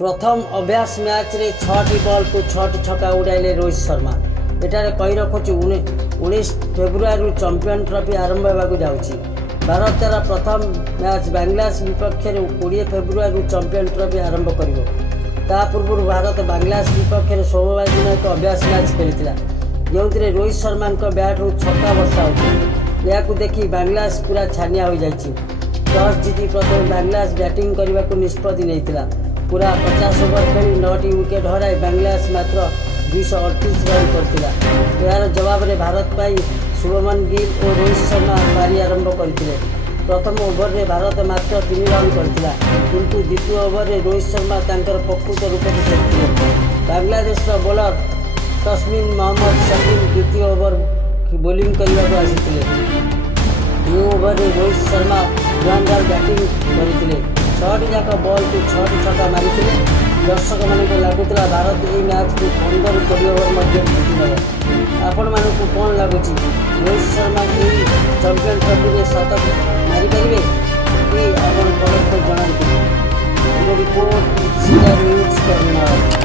प्रथम अभ्यास मैच रे 6टी बॉल को 6टी छक्का उड़ाइले रोहित शर्मा। एटारे कही रखुछु 19 फेब्रुआरी चैंपियन ट्रॉफी आरंभ होगा जाऊँगी। भारत द्वारा प्रथम मैच बांग्लादेश विपक्ष 20 फेब्रुआरी चैंपियन ट्रॉफी आरंभ कर पूर्व भारत बांग्लादेश विपक्ष सोमवार दिन एक अभ्यास मैच खेली जो रोहित शर्मा बैट छक्का वर्षा होता। यह देखी बांग्लादेश पूरा छानिया हो जाए। टॉस जीति प्रथम बांग्लादेश बैटिंग करने को निष्पत्ति नहीं। पूरा 50 ओवर खेली 9टी विकेट हराई बांग्लादेश मात्र 238 रन करथिला। यार जवाब रे भारत पाई शुभमन गिल और रोहित शर्मा पारी आरंभ करथिले। प्रथम ओवर रे भारत मात्र 3 रन करथिला, किंतु द्वितीय ओवर रे रोहित शर्मा तांकर प्रकृत रूप से खेलिथिले। बांग्लादेश बॉलर तस्मिन मोहम्मद शकील द्वितीय ओवर बोलिंग करने को आसीथिले। दो ओवर रे रोहित शर्मा शानदार बैटिंग करथिले। 6टी जाक बॉल को 6टी छक्का मारी। दर्शक मानक लगुला भारत यही मैच को 15-20 ओवर मध्य जीति। आपण मानक कौन लगुच रोहित शर्मा यही चैंपियन ट्रॉफी में शतक मारिपारे कि आप कमेंट कर जनातु। रिपोर्ट न्यूज करना।